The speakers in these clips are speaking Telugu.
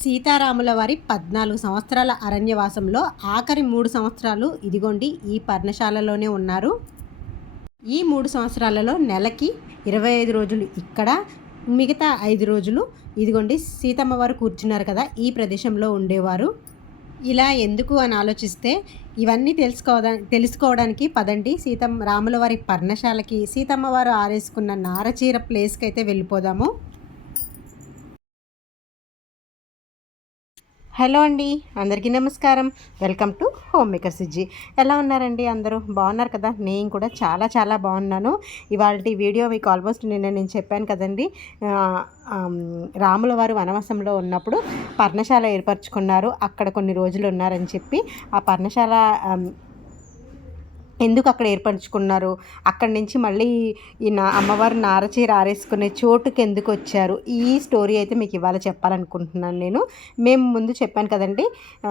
సీతారాముల వారి పద్నాలుగు సంవత్సరాల అరణ్యవాసంలో ఆఖరి మూడు సంవత్సరాలు ఇదిగోండి ఈ పర్ణశాలలోనే ఉన్నారు. ఈ మూడు సంవత్సరాలలో నెలకి ఇరవై ఐదు రోజులు ఇక్కడ మిగతా ఐదు రోజులు ఇదిగోండి సీతమ్మ వారు కూర్చున్నారు కదా ఈ ప్రదేశంలో ఉండేవారు. ఇలా ఎందుకు అని ఆలోచిస్తే ఇవన్నీ తెలుసుకోదా తెలుసుకోవడానికి పదండి సీతమ్మ రాముల వారి పర్ణశాలకి సీతమ్మ వారు ఆరేసుకున్న నారచీర ప్లేస్కి అయితే వెళ్ళిపోదాము. హలో అండి అందరికీ నమస్కారం. వెల్కమ్ టు హోమ్ మేకర్ సిజ్జి. ఎలా ఉన్నారండి అందరూ? బాగున్నారు కదా? నేను కూడా చాలా చాలా బాగున్నాను. ఇవాళ వీడియో మీకు ఆల్మోస్ట్ నిన్న నేను చెప్పాను కదండి. రాముల వారు వనవాసంలో ఉన్నప్పుడు పర్ణశాల ఏర్పరచుకున్నారు. అక్కడ కొన్ని రోజులు ఉన్నారని చెప్పి ఆ పర్ణశాల ఎందుకు అక్కడ ఏర్పరచుకున్నారు? అక్కడి నుంచి మళ్ళీ ఈ నా అమ్మవారు నారచీర ఆరేసుకునే చోటుకి ఎందుకు వచ్చారు? ఈ స్టోరీ అయితే మీకు ఇవాళ చెప్పాలనుకుంటున్నాను నేను. మేము ముందు చెప్పాను కదండి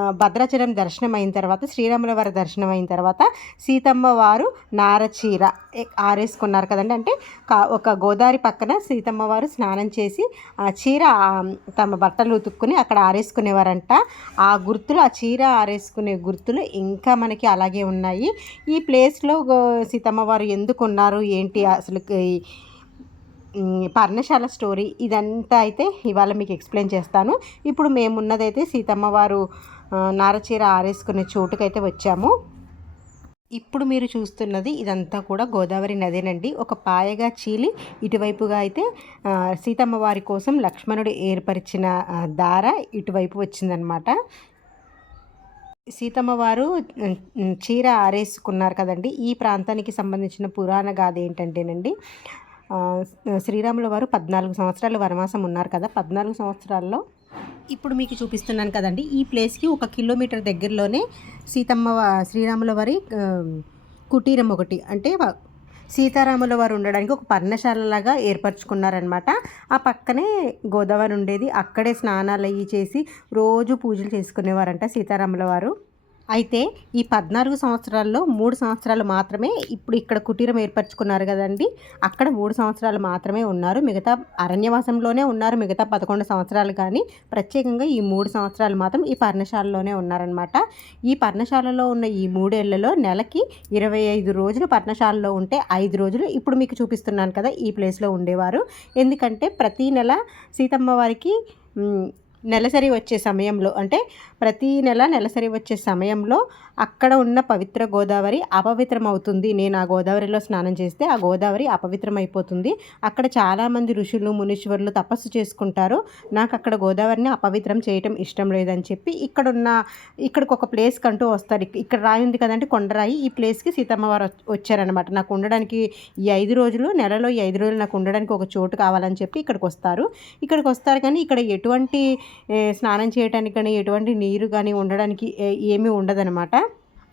భద్రాచలం దర్శనం అయిన తర్వాత శ్రీరాముల వారి దర్శనం అయిన తర్వాత సీతమ్మ వారు నారచీర ఆరేసుకున్నారు కదండి. అంటే కా- ఒక గోదావరి పక్కన సీతమ్మ వారు స్నానం చేసి ఆ చీర తమ బట్టలు ఉతుక్కుని అక్కడ ఆరేసుకునేవారంట. ఆ గుర్తులు ఆ చీర ఆరేసుకునే గుర్తులు ఇంకా మనకి అలాగే ఉన్నాయి. ఈ ప్లే ప్లేస్లో సీతమ్మ వారు ఎందుకు ఉన్నారు? ఏంటి అసలు పర్ణశాల స్టోరీ ఇదంతా అయితే ఇవాళ మీకు ఎక్స్ప్లెయిన్ చేస్తాను. ఇప్పుడు మేమున్నదైతే సీతమ్మ వారు నారచీర ఆరేసుకునే చోటుకైతే వచ్చాము. ఇప్పుడు మీరు చూస్తున్నది ఇదంతా కూడా గోదావరి నదేనండి. ఒక పాయగా చీలి ఇటువైపుగా అయితే సీతమ్మ వారి కోసం లక్ష్మణుడు ఏర్పరిచిన దార ఇటువైపు వచ్చిందనమాట. సీతమ్మ వారు చీర ఆరేసుకున్నారు కదండి. ఈ ప్రాంతానికి సంబంధించిన పురాణ గాథ ఏంటంటేనండి శ్రీరాముల వారు పద్నాలుగు సంవత్సరాలు వనవాసం ఉన్నారు కదా. పద్నాలుగు సంవత్సరాల్లో ఇప్పుడు మీకు చూపిస్తున్నాను కదండి. ఈ ప్లేస్కి ఒక కిలోమీటర్ దగ్గరలోనే సీతమ్మ శ్రీరాముల వారి కుటీరం ఒకటి. అంటే సీతారాముల వారు ఉండడానికి ఒక పర్ణశాలలాగా ఏర్పరచుకున్నారనమాట ఆ పక్కనే గోదావరి ఉండేది. అక్కడే స్నానాలు అయ్యి చేసి రోజు పూజలు చేసుకునేవారంట సీతారాముల వారు. అయితే ఈ పద్నాలుగు సంవత్సరాల్లో మూడు సంవత్సరాలు మాత్రమే ఇప్పుడు ఇక్కడ కుటీరం ఏర్పరచుకున్నారు కదండి. అక్కడ మూడు సంవత్సరాలు మాత్రమే ఉన్నారు. మిగతా అరణ్యవాసంలోనే ఉన్నారు. మిగతా పదకొండు సంవత్సరాలు కానీ ప్రత్యేకంగా ఈ మూడు సంవత్సరాలు మాత్రం ఈ పర్ణశాలలోనే ఉన్నారనమాట ఈ పర్ణశాలలో ఉన్న ఈ మూడేళ్ళలో నెలకి ఇరవై ఐదు రోజులు పర్ణశాలలో ఉంటే ఐదు రోజులు ఇప్పుడు మీకు చూపిస్తున్నాను కదా ఈ ప్లేస్లో ఉండేవారు. ఎందుకంటే ప్రతీ నెల సీతమ్మ వారికి నెలసరి వచ్చే సమయంలో అంటే ప్రతీ నెల నెలసరి వచ్చే సమయంలో అక్కడ ఉన్న పవిత్ర గోదావరి అపవిత్రం అవుతుంది నేను ఆ గోదావరిలో స్నానం చేస్తే ఆ గోదావరి అపవిత్రం అయిపోతుంది అక్కడ చాలామంది ఋషులు మునీశ్వరులు తపస్సు చేసుకుంటారు. నాకు అక్కడ గోదావరిని అపవిత్రం చేయటం ఇష్టం లేదని చెప్పి ఇక్కడున్న ఇక్కడికి ఒక ప్లేస్ కంటూ వస్తారు ఇక్కడ రాయి ఉంది కదంటే కొండరాయి ఈ ప్లేస్కి సీతమ్మ వారు వచ్చారనమాట నాకు ఉండడానికి ఈ ఐదు రోజులు నెలలో ఈ ఐదు రోజులు నాకు ఉండడానికి ఒక చోటు కావాలని చెప్పి ఇక్కడికి వస్తారు. ఇక్కడికి వస్తారు కానీ ఇక్కడ ఎటువంటి స్నానం చేయడానికి కానీ ఎటువంటి నీరు కానీ ఉండడానికి ఏ- ఏమీ ఉండదనమాట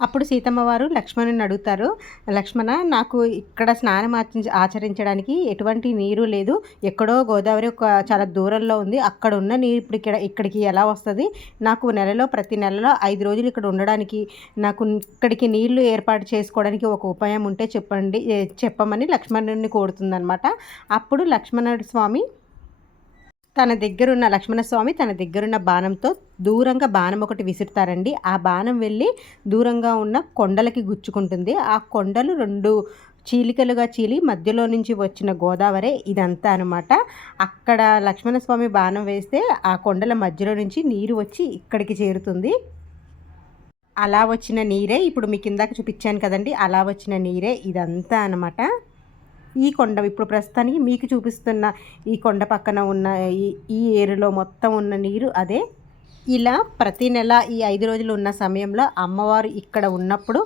అప్పుడు సీతమ్మ వారు లక్ష్మణుని అడుగుతారు లక్ష్మణ నాకు ఇక్కడ స్నానం ఆచరించడానికి ఎటువంటి నీరు లేదు. ఎక్కడో గోదావరి ఒక చాలా దూరంలో ఉంది. అక్కడ ఉన్న నీరు ఇప్పుడు ఇక్కడ ఇక్కడికి ఎలా వస్తుంది? నాకు నెలలో ప్రతి నెలలో ఐదు రోజులు ఇక్కడ ఉండడానికి నాకు ఇక్కడికి నీళ్ళు ఏర్పాటు చేసుకోవడానికి ఒక ఉపాయం ఉంటే చెప్పండి చెప్పమని లక్ష్మణుని కోరుతుందనమాట అప్పుడు లక్ష్మణుడు స్వామి తన దగ్గరున్న లక్ష్మణస్వామి తన దగ్గరున్న బాణంతో దూరంగా బాణం ఒకటి విసురుతారండి. ఆ బాణం వెళ్ళి దూరంగా ఉన్న కొండలకి గుచ్చుకుంటుంది. ఆ కొండలు రెండు చీలికలుగా చీలి మధ్యలో నుంచి వచ్చిన గోదావరి ఇదంతా అనమాట అక్కడ లక్ష్మణస్వామి బాణం వేస్తే ఆ కొండల మధ్యలో నుంచి నీరు వచ్చి ఇక్కడికి చేరుతుంది. అలా వచ్చిన నీరే ఇప్పుడు మీకు ఇందాక చూపించాను కదండి అలా వచ్చిన నీరే ఇదంతా అనమాట ఈ కొండ ఇప్పుడు ప్రస్తుతానికి మీకు చూపిస్తున్న ఈ కొండ పక్కన ఉన్న ఈ ఈ ఏరులో మొత్తం ఉన్న నీరు అదే. ఇలా ప్రతి నెల ఈ ఐదు రోజులు ఉన్న సమయంలో అమ్మవారు ఇక్కడ ఉన్నప్పుడు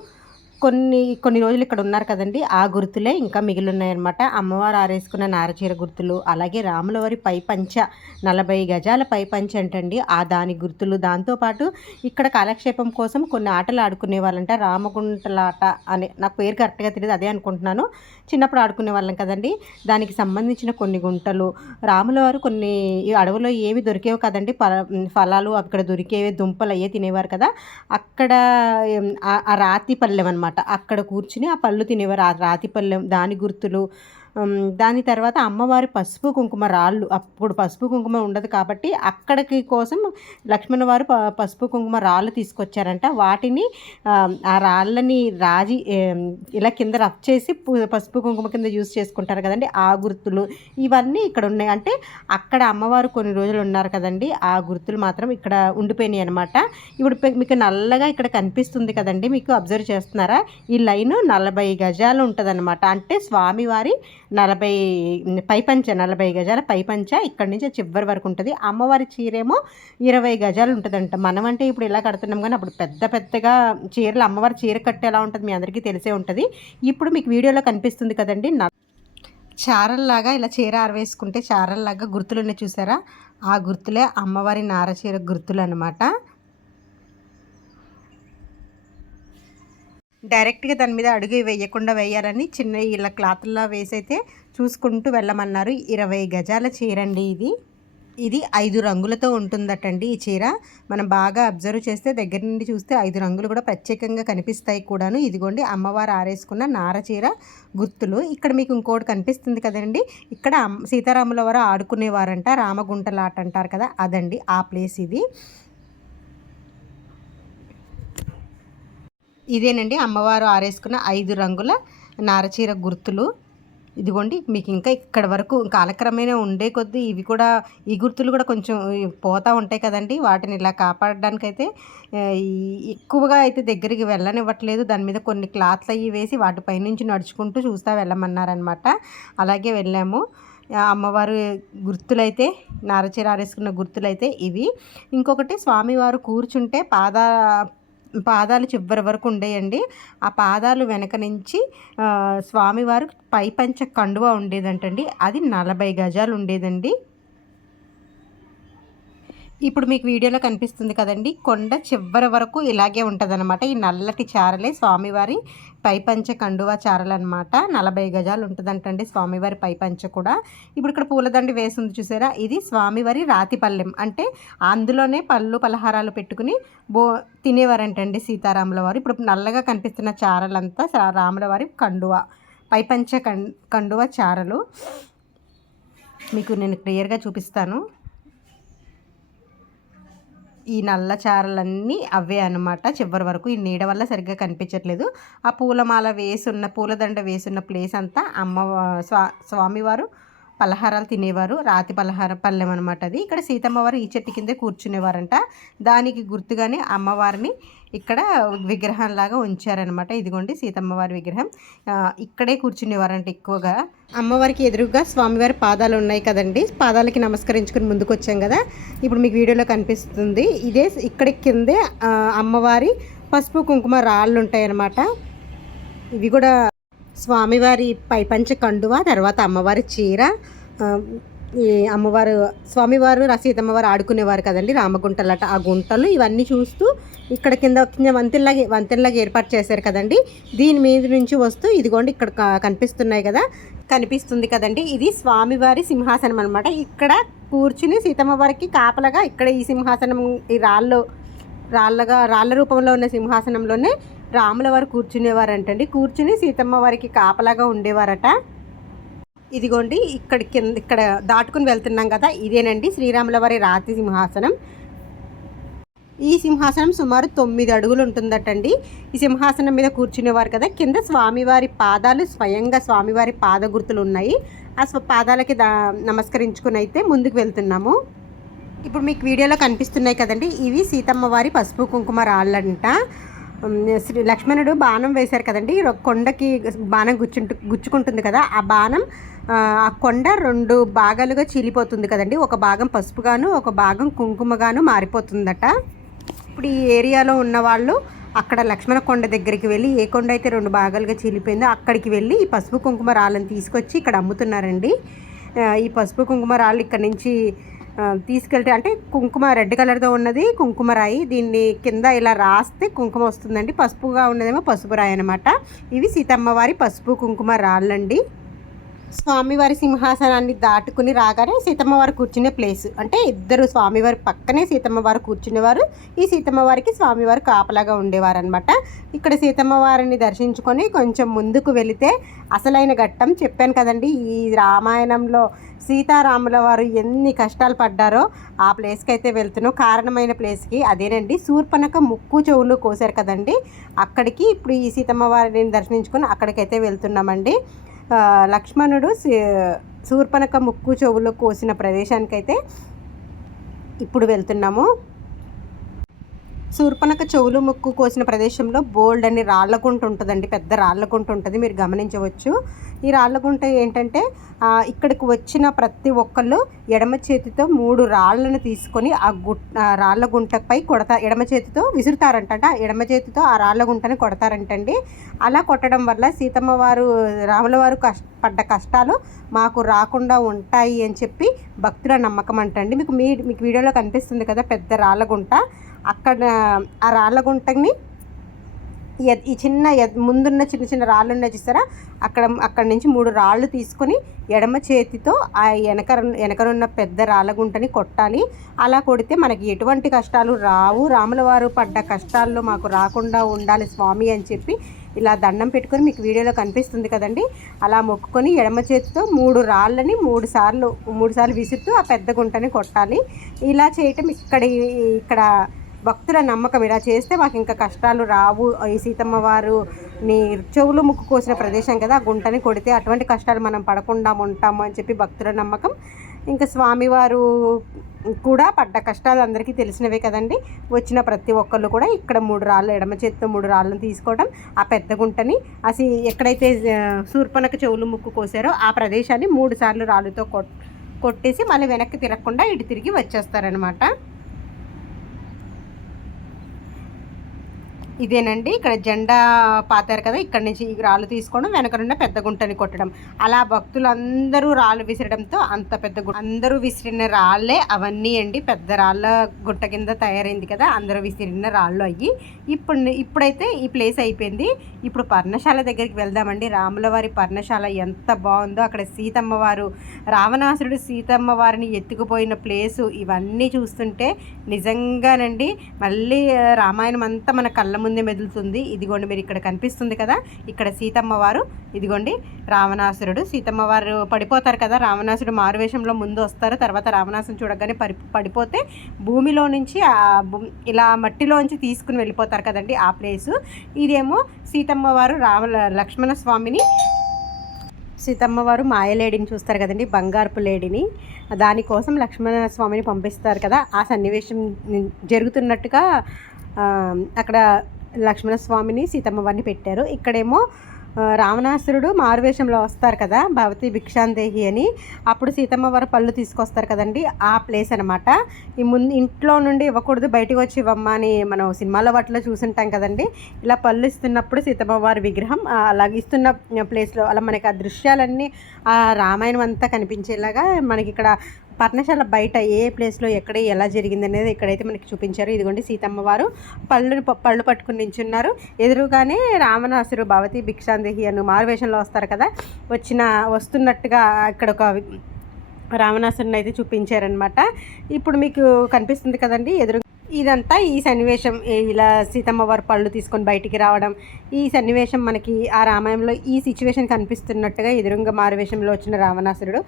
కొన్ని కొన్ని రోజులు ఇక్కడ ఉన్నారు కదండి. ఆ గుర్తులే ఇంకా మిగిలి ఉన్నాయన్నమాట అమ్మవారు ఆరేసుకున్న నారచీర గుర్తులు అలాగే రాములవారి పై పంచ నలభై గజాల పై పంచ అంటండి. ఆ దాని గుర్తులు దాంతోపాటు ఇక్కడ కాలక్షేపం కోసం కొన్ని ఆటలు ఆడుకునే వాళ్ళంట. రామగుంటలాట అనే నాకు పేరు కరెక్ట్గా తెలియదు అదే అనుకుంటున్నాను. చిన్నప్పుడు ఆడుకునే వాళ్ళం కదండి. దానికి సంబంధించిన కొన్ని గుంటలు రాములవారు కొన్ని ఈ అడవిలో ఏవి దొరికేవి కదండి. ఫల ఫలాలు అక్కడ దొరికేవి దుంపలు అయ్యే తినేవారు కదా. అక్కడ ఆ- రాతి పల్లెం అనమాట అక్కడ కూర్చుని ఆ పళ్ళు తినేవారు. ఆ రాతి పళ్ళెం దాని గుర్తులు దాని తర్వాత అమ్మవారి పసుపు కుంకుమ రాళ్ళు. అప్పుడు పసుపు కుంకుమ ఉండదు కాబట్టి అక్కడికి కోసం లక్ష్మణ వారు ప పసుపు కుంకుమ రాళ్ళు తీసుకొచ్చారంట. వాటిని ఆ, రాళ్ళని రాజి ఇలా కింద రఫ్ చేసి పసుపు కుంకుమ కింద యూస్ చేసుకుంటారు కదండి. ఆ గుర్తులు ఇవన్నీ ఇక్కడ ఉన్నాయి. అంటే అక్కడ అమ్మవారు కొన్ని రోజులు ఉన్నారు కదండి. ఆ గుర్తులు మాత్రం ఇక్కడ ఉండిపోయినాయి అనమాట ఇప్పుడు మీకు నల్లగా ఇక్కడ కనిపిస్తుంది కదండి. మీకు అబ్జర్వ్ చేస్తున్నారా? ఈ లైన్ నలభై గజాలు ఉంటుందన్నమాట. అంటే స్వామివారి నలభై పైపంచ నలభై గజాల పైపంచ ఇక్కడి నుంచి చివరి వరకు ఉంటుంది. అమ్మవారి చీరేమో ఇరవై గజాలు ఉంటుందంట. మనం అంటే ఇప్పుడు ఇలా కడుతున్నాం కానీ అప్పుడు పెద్ద పెద్దగా చీరలు అమ్మవారి చీర కట్టే ఎలా ఉంటుంది మీ అందరికీ తెలిసే ఉంటుంది. ఇప్పుడు మీకు వీడియోలో కనిపిస్తుంది కదండి చారల్లాగా ఇలా చీర ఆరవేసుకుంటే చారల్లాగా గుర్తులు ఉన్నాయి చూసారా? ఆ గుర్తులే అమ్మవారి నార చీర గుర్తులు అనమాట డైరెక్ట్గా దాని మీద అడుగు వేయకుండా వేయాలని చిన్న ఇలా క్లాత్లా వేసైతే చూసుకుంటూ వెళ్ళమన్నారు. ఇరవై గజాల చీర అండి ఇది. ఇది ఐదు రంగులతో ఉంటుందటండి ఈ చీర. మనం బాగా అబ్జర్వ్ చేస్తే దగ్గర నుండి చూస్తే ఐదు రంగులు కూడా ప్రత్యేకంగా కనిపిస్తాయి కూడాను. ఇదిగోండి అమ్మవారు ఆరేసుకున్న నార చీర గుర్తులు ఇక్కడ మీకు ఇంకోటి కనిపిస్తుంది కదండి. ఇక్కడ సీతారాముల వారు ఆడుకునేవారంట రామగుంటలాట అంటారు కదా అదండి. ఆ ప్లేస్ ఇది. ఇదేనండి. అమ్మవారు ఆరేసుకున్న ఐదు రంగుల నారచీర గుర్తులు. ఇదిగోండి మీకు ఇంకా ఇక్కడ వరకు కాలక్రమేణా ఉండే కొద్దీ ఇవి కూడా ఈ గుర్తులు కూడా కొంచెం పోతూ ఉంటాయి కదండి. వాటిని ఇలా కాపాడడానికైతే ఎక్కువగా అయితే దగ్గరికి వెళ్ళనివ్వట్లేదు. దాని మీద కొన్ని క్లాత్లు అవి వేసి వాటిపై నుంచి నడుచుకుంటూ చూస్తూ వెళ్ళమన్నారనమాట. అలాగే వెళ్ళాము. అమ్మవారు గుర్తులైతే నారచీర ఆరేసుకున్న గుర్తులైతే ఇవి. ఇంకొకటి స్వామివారు కూర్చుంటే పాద పాదాలు చివరి వరకు ఉండేయండి. ఆ పాదాలు వెనక నుంచి ఆ, స్వామివారు పైపంచ కండువా ఉండేదంటండి. అది నలభై గజాలు ఉండేదండి. ఇప్పుడు మీకు వీడియోలో కనిపిస్తుంది కదండి కొండ చివరి వరకు ఇలాగే ఉంటుందన్నమాట. ఈ నల్లటి చారలే స్వామివారి పైపంచ కండువా చారలు అనమాట నలభై గజాలు ఉంటుందంటండి స్వామివారి పైపంచ కూడా. ఇప్పుడు ఇక్కడ పూలదండి వేసింది చూసారా? ఇది స్వామివారి రాతి పల్లెం. అంటే అందులోనే పళ్ళు పలహారాలు పెట్టుకుని బో తినేవారంటండి సీతారాముల వారు. ఇప్పుడు నల్లగా కనిపిస్తున్న చారలంతా రాముల వారి కండువా పైపంచ కం కండువా చారలు. మీకు నేను క్లియర్గా చూపిస్తాను. ఈ నల్ల చారలన్నీ అవే అనమాట చివరి వరకు ఈ నీడ వల్ల సరిగ్గా కనిపించట్లేదు. ఆ పూలమాల వేసున్న పూలదండ వేసున్న ప్లేస్ అంతా అమ్మ స్వా స్వామివారు పలహారాలు తినేవారు రాతి పలహార పళ్ళెం అనమాట అది. ఇక్కడ సీతమ్మవారు ఈ చెట్టు కిందే కూర్చునేవారంట. దానికి గుర్తుగానే అమ్మవారిని ఇక్కడ విగ్రహంలాగా ఉంచారనమాట ఇదిగోండి సీతమ్మవారి విగ్రహం. ఇక్కడే కూర్చునేవారంట ఎక్కువగా. అమ్మవారికి ఎదురుగా స్వామివారి పాదాలు ఉన్నాయి కదండి. పాదాలకి నమస్కరించుకుని ముందుకు వచ్చాం కదా. ఇప్పుడు మీకు వీడియోలో కనిపిస్తుంది. ఇదే ఇక్కడ కిందే అమ్మవారి పసుపు కుంకుమ రాళ్ళు ఉంటాయన్నమాట. ఇవి కూడా స్వామివారి పైపంచ కండువ తర్వాత అమ్మవారి చీర ఈ అమ్మవారు స్వామివారు రసీతమ్మవారు ఆడుకునేవారు కదండి రామగుంటలట ఆ గుంటలు ఇవన్నీ చూస్తూ ఇక్కడ కింద కింద వంతెనలాగా వంతెనలాగా ఏర్పాటు చేశారు కదండి. దీని మీద నుంచి వస్తూ ఇదిగోండి ఇక్కడ కనిపిస్తున్నాయి కదా కనిపిస్తుంది కదండి. ఇది స్వామివారి సింహాసనం అనమాట ఇక్కడ కూర్చుని సీతమ్మవారికి కాపలగా ఇక్కడ ఈ సింహాసనం ఈ రాళ్ళు రాళ్ళగా రాళ్ళ రూపంలో ఉన్న సింహాసనంలోనే రాముల వారు కూర్చునేవారంటండి. కూర్చుని సీతమ్మ వారికి కాపలాగా ఉండేవారట. ఇదిగోండి ఇక్కడ కింద ఇక్కడ దాటుకుని వెళ్తున్నాం కదా ఇదేనండి శ్రీరాముల వారి రాతి సింహాసనం. ఈ సింహాసనం సుమారు తొమ్మిది అడుగులు ఉంటుందటండి. ఈ సింహాసనం మీద కూర్చునేవారు కదా కింద స్వామివారి పాదాలు స్వయంగా స్వామివారి పాద గుర్తులు ఉన్నాయి. ఆ స్వ పాదాలకి దా నమస్కరించుకుని అయితే ముందుకు వెళ్తున్నాము. ఇప్పుడు మీకు వీడియోలో కనిపిస్తున్నాయి కదండి ఇవి సీతమ్మ వారి పసుపు కుంకుమ రాళ్ళంట. శ్రీ లక్ష్మణుడు బాణం వేశారు కదండి. కొండకి బాణం గుచ్చుంటు గుచ్చుకుంటుంది కదా ఆ బాణం ఆ, కొండ రెండు భాగాలుగా చీలిపోతుంది కదండి. ఒక భాగం పసుపుగాను ఒక భాగం కుంకుమగాను మారిపోతుందట. ఇప్పుడు ఈ ఏరియాలో ఉన్నవాళ్ళు అక్కడ లక్ష్మణ కొండ దగ్గరికి వెళ్ళి ఏ కొండ అయితే రెండు భాగాలుగా చీలిపోయిందో అక్కడికి వెళ్ళి ఈ పసుపు కుంకుమ రాళ్ళని తీసుకొచ్చి ఇక్కడ అమ్ముతున్నారండి. ఈ పసుపు కుంకుమ రాళ్ళు ఇక్కడ నుంచి తీసుకెళ్తే అంటే కుంకుమ రెడ్ కలర్తో ఉన్నది కుంకుమ రాయి. దీన్ని కింద ఇలా రాస్తే కుంకుమ వస్తుందండి. పసుపుగా ఉన్నదేమో పసుపు రాయి అనమాట ఇవి సీతమ్మ వారి పసుపు కుంకుమ రాళ్ళండి. స్వామివారి సింహాసనాన్ని దాటుకుని రాగానే సీతమ్మ వారు కూర్చునే ప్లేస్ అంటే ఇద్దరు స్వామివారి పక్కనే సీతమ్మ వారు కూర్చునేవారు. ఈ సీతమ్మ వారికి స్వామివారు కాపలాగా ఉండేవారు అనమాట ఇక్కడ సీతమ్మ వారిని దర్శించుకొని కొంచెం ముందుకు వెళితే అసలైన ఘట్టం చెప్పాను కదండి. ఈ రామాయణంలో సీతారాముల వారు ఎన్ని కష్టాలు పడ్డారో ఆ ప్లేస్కి అయితే వెళ్తున్నాం. కారణమైన ప్లేస్కి అదేనండి. శూర్పనక ముక్కు చెవులు కోసారు కదండి. అక్కడికి ఇప్పుడు ఈ సీతమ్మ వారిని దర్శించుకొని అక్కడికైతే వెళ్తున్నామండి. లక్ష్మణుడు శూర్పనక ముక్కు చెవులు కోసిన ప్రదేశానికైతే ఇప్పుడు వెళ్తున్నాము. శూర్పనక చెవులు ముక్కు కోసిన ప్రదేశంలో బోల్డ్ అని రాళ్ళగుంట ఉంటుందండి పెద్ద రాళ్ళగుంట ఉంటుంది మీరు గమనించవచ్చు. ఈ రాళ్ళగుంట ఏంటంటే ఇక్కడికి వచ్చిన ప్రతి ఒక్కళ్ళు ఎడమ చేతితో మూడు రాళ్ళను తీసుకొని ఆ గు రాళ్ళ గుంటపై కొడతా ఎడమ చేతితో విసురుతారంట ఎడమ చేతితో ఆ రాళ్ళ గుంటని కొడతారంటండి. అలా కొట్టడం వల్ల సీతమ్మ వారు రాముల వారు కష్ట పడ్డ కష్టాలు మాకు రాకుండా ఉంటాయి అని చెప్పి భక్తుల నమ్మకం అంటండి. మీకు మీ మీకు వీడియోలో కనిపిస్తుంది కదా పెద్ద రాళ్ళగుంట. అక్కడ ఆ రాళ్ళ గుంటని ఈ చిన్న ముందున్న చిన్న చిన్న రాళ్ళు ఉన్నాయి చూసారా? అక్కడ అక్కడ నుంచి మూడు రాళ్ళు తీసుకొని ఎడమ చేతితో ఆ వెనక వెనకనున్న పెద్ద రాళ్ళ గుంటని కొట్టాలి. అలా కొడితే మనకి ఎటువంటి కష్టాలు రావు. రాముల వారు పడ్డ కష్టాల్లో మాకు రాకుండా ఉండాలి స్వామి అని చెప్పి ఇలా దండం పెట్టుకొని మీకు వీడియోలో కనిపిస్తుంది కదండి. అలా మొక్కుకొని ఎడమ చేతితో మూడు రాళ్ళని మూడు సార్లు మూడు సార్లు విసురుతూ ఆ పెద్ద గుంటని కొట్టాలి. ఇలా చేయటం ఇక్కడ ఇక్కడ భక్తుల నమ్మకం ఇలా చేస్తే మాకు ఇంకా కష్టాలు రావు. ఈ సీతమ్మ వారు నీ చెవులు ముక్కు కోసిన ప్రదేశం కదా ఆ గుంటని కొడితే అటువంటి కష్టాలు మనం పడకుండా ఉంటాము అని చెప్పి భక్తుల నమ్మకం. ఇంకా స్వామివారు కూడా పడ్డ కష్టాలు అందరికీ తెలిసినవే కదండి. వచ్చిన ప్రతి ఒక్కళ్ళు కూడా ఇక్కడ మూడు రాళ్ళు ఎడమ చేతితో మూడు రాళ్ళను తీసుకోవడం ఆ పెద్ద గుంటని అసలు ఎక్కడైతే శూర్పణకు చెవులు ముక్కు కోసారో ఆ ప్రదేశాన్ని మూడు సార్లు రాళ్ళతో కొట్టేసి మళ్ళీ వెనక్కి తిరగకుండా ఇటు తిరిగి వచ్చేస్తారనమాట ఇదేనండి. ఇక్కడ జెండా పాతారు కదా ఇక్కడ నుంచి రాళ్ళు తీసుకోవడం వెనకనున్న పెద్ద గుంటని కొట్టడం. అలా భక్తులందరూ రాళ్ళు విసిరడంతో అంత పెద్ద గుంట అందరూ విసిరిన రాళ్ళే అవన్నీ అండి. పెద్ద రాళ్ళ గుట్ట కింద తయారైంది కదా అందరూ విసిరిన రాళ్ళు అయ్యి. ఇప్పుడు ఇప్పుడైతే ఈ ప్లేస్ అయిపోయింది. ఇప్పుడు పర్ణశాల దగ్గరికి వెళ్దామండి. రాముల వారి పర్ణశాల ఎంత బాగుందో. అక్కడ సీతమ్మ వారు రావణాసురుడు సీతమ్మ వారిని ఎత్తుకుపోయిన ప్లేసు. ఇవన్నీ చూస్తుంటే నిజంగానండి. మళ్ళీ రామాయణం అంతా మన కళ్ళ ముందే మెదులుతుంది. ఇదిగోండి మీరు ఇక్కడ కనిపిస్తుంది కదా? ఇక్కడ సీతమ్మ వారు. ఇదిగోండి రావణాసురుడు. సీతమ్మ వారు పడిపోతారు కదా? రావణాసురుడు మారువేషంలో ముందు వస్తారు. తర్వాత రావణాసురుడు చూడగానే పడి పడిపోతే భూమిలో నుంచి ఇలా మట్టిలోంచి తీసుకుని వెళ్ళిపోతారు కదండి ఆ ప్లేసు. ఇదేమో సీతమ్మ వారు రావ లక్ష్మణ స్వామిని. సీతమ్మ వారు మాయలేడిని చూస్తారు కదండి బంగారపు లేడిని. దానికోసం లక్ష్మణ స్వామిని పంపిస్తారు కదా. ఆ సన్నివేశం జరుగుతున్నట్టుగా అక్కడ లక్ష్మణస్వామిని సీతమ్మ వారిని పెట్టారు. ఇక్కడేమో రావణాసురుడు మారువేషంలో వస్తారు కదా భవతి భిక్షాందేహి అని. అప్పుడు సీతమ్మ వారు పళ్ళు తీసుకొస్తారు కదండి ఆ ప్లేస్ అనమాట ఈ ముందు ఇంట్లో నుండి ఇవ్వకూడదు బయటకు వచ్చి ఇవ్వమ్మా అని మనం సినిమాలో వాటిలో చూసుంటాం కదండి. ఇలా పళ్ళు ఇస్తున్నప్పుడు సీతమ్మ వారి విగ్రహం అలాగే ఇస్తున్న ప్లేస్లో అలా మనకి ఆ దృశ్యాలన్నీ ఆ రామాయణం అంతా కనిపించేలాగా మనకి ఇక్కడ పర్ణశాల బయట ఏ ప్లేస్లో ఎక్కడ ఎలా జరిగింది అనేది ఇక్కడైతే మనకి చూపించారు. ఇదిగోండి సీతమ్మ వారు. పళ్ళు పళ్ళు పట్టుకుని నించున్నారు. ఎదురుగానే రావణాసురు భవతి భిక్షాందేహి అని మారువేషంలో వస్తారు కదా. వచ్చిన వస్తున్నట్టుగా ఇక్కడ ఒక రావణాసురుని అయితే చూపించారనమాట ఇప్పుడు మీకు కనిపిస్తుంది కదండి ఎదురు ఇదంతా ఈ సన్నివేశం ఇలా సీతమ్మ వారు పళ్ళు తీసుకొని బయటికి రావడం ఈ సన్నివేశం మనకి ఆ రామాయణంలో ఈ సిచ్యువేషన్ కనిపిస్తున్నట్టుగా ఎదురుంగ మారువేషంలో వచ్చిన రావణాసురుడు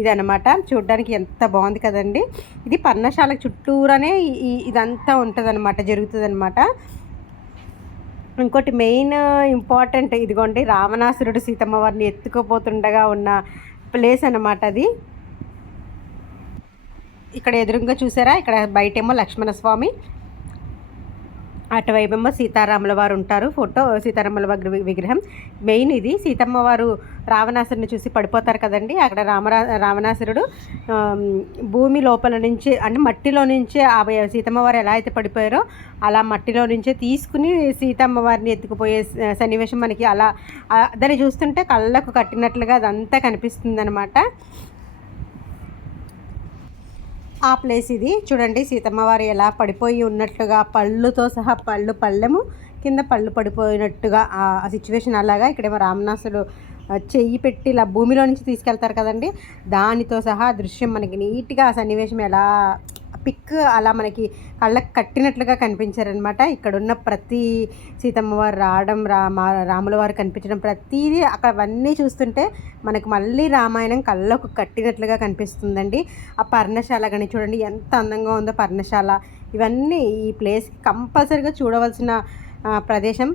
ఇదనమాట చూడడానికి ఎంత బాగుంది కదండి. ఇది పర్ణశాల చుట్టూరనే ఈ ఇదంతా ఉంటుందన్నమాట జరుగుతుందన్నమాట. ఇంకోటి మెయిన్ ఇంపార్టెంట్ ఇదిగోండి రావణాసురుడు సీతమ్మ వారిని ఎత్తుకుపోతుండగా ఉన్న ప్లేస్ అనమాట అది. ఇక్కడ ఎదురుగా చూసారా? ఇక్కడ బయటేమో లక్ష్మణస్వామి. అటువైపేమో సీతారాముల వారు ఉంటారు. ఫోటో సీతారాముల వారి విగ్రహం. మెయిన్ ఇది సీతమ్మ వారు రావణాసురుని చూసి పడిపోతారు కదండి. అక్కడ రామరా రావణాసురుడు భూమి లోపల నుంచి అంటే మట్టిలో నుంచే ఆ సీతమ్మ వారు ఎలా అయితే పడిపోయారో అలా మట్టిలో నుంచే తీసుకుని సీతమ్మ వారిని ఎత్తుకుపోయే సన్నివేశం మనకి అలా దాన్ని చూస్తుంటే కళ్ళకు కట్టినట్లుగా అదంతా కనిపిస్తుంది అనమాట ఆ ప్లేస్ ఇది. చూడండి సీతమ్మ వారు ఎలా పడిపోయి ఉన్నట్లుగా పళ్ళుతో సహా పళ్ళు పళ్ళెము కింద పళ్ళు పడిపోయినట్టుగా ఆ సిచ్యువేషన్ అలాగా ఇక్కడేమో రామనాసుడు చెయ్యి పెట్టి ఇలా భూమిలో నుంచి తీసుకెళ్తారు కదండి. దానితో సహా దృశ్యం మనకి నీట్గా ఆ సన్నివేశం ఎలా పిక్ అలా మనకి కళ్ళకు కట్టినట్లుగా కనిపించారనమాట ఇక్కడ ఉన్న ప్రతి సీతమ్మ వారు రావడం రామ రాముల వారు కనిపించడం ప్రతిదీ అక్కడ అవన్నీ చూస్తుంటే మనకు మళ్ళీ రామాయణం కళ్ళకు కట్టినట్లుగా కనిపిస్తుందండి. ఆ పర్ణశాల కానీ చూడండి ఎంత అందంగా ఉందో పర్ణశాల. ఇవన్నీ ఈ ప్లేస్ కంపల్సరీగా చూడవలసిన ప్రదేశం.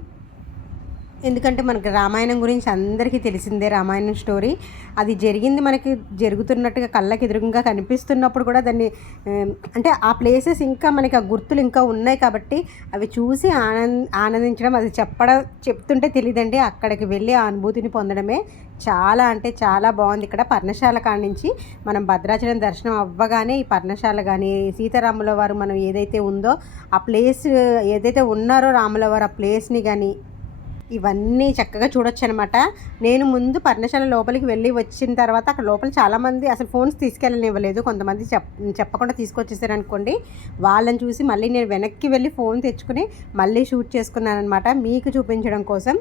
ఎందుకంటే మనకి రామాయణం గురించి అందరికీ తెలిసిందే రామాయణం స్టోరీ. అది జరిగింది మనకి జరుగుతున్నట్టుగా కళ్ళకి ఎదురుగా కనిపిస్తున్నప్పుడు కూడా దాన్ని అంటే ఆ ప్లేసెస్ ఇంకా మనకి ఆ గుర్తులు ఇంకా ఉన్నాయి కాబట్టి అవి చూసి ఆనంద ఆనందించడం అది చెప్పడం చెప్తుంటే తెలియదండి అక్కడికి వెళ్ళి ఆ అనుభూతిని పొందడమే చాలా అంటే చాలా బాగుంది. ఇక్కడ పర్ణశాల కాడ నుంచి మనం భద్రాచలం దర్శనం అవ్వగానే ఈ పర్ణశాల కానీ సీతారాముల వారు మనం ఏదైతే ఉందో ఆ ప్లేస్ ఏదైతే ఉన్నారో రాముల వారు ఆ ప్లేస్ని కానీ ఇవన్నీ చక్కగా చూడొచ్చు అనమాట నేను ముందు పర్ణశాల లోపలికి వెళ్ళి వచ్చిన తర్వాత అక్కడ లోపల చాలామంది అసలు ఫోన్స్ తీసుకెళ్ళనివ్వలేదు. కొంతమంది చెప్ చెప్పకుండా తీసుకొచ్చేసారు అనుకోండి వాళ్ళని చూసి మళ్ళీ నేను వెనక్కి వెళ్ళి ఫోన్ తెచ్చుకుని మళ్ళీ షూట్ చేసుకున్నాను అనమాట మీకు చూపించడం కోసం.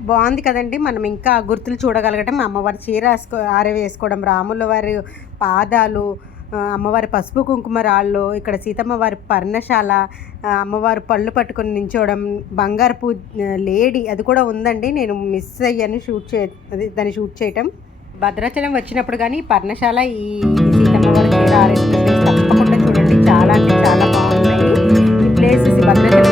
బాగుంది కదండి. మనం ఇంకా గుర్తులు చూడగలగటం. అమ్మవారి చీర వేసుకో ఆరవేసుకోవడం రాముల వారి పాదాలు అమ్మవారి పసుపు కుంకుమ రాళ్ళు ఇక్కడ సీతమ్మ వారి పర్ణశాల అమ్మవారు పళ్ళు పట్టుకొని నించోవడం బంగారపు లేడీ అది కూడా ఉందండి. నేను మిస్ అయ్యాను షూట్ చే దాన్ని షూట్ చేయటం. భద్రాచలం వచ్చినప్పుడు కానీ పర్ణశాల ఈ సీతమ్మ వారి తప్పకుండా చూడండి. చాలా అంటే చాలా బాగున్నాయి. ఈ ప్లేసెస్ భద్రాచలం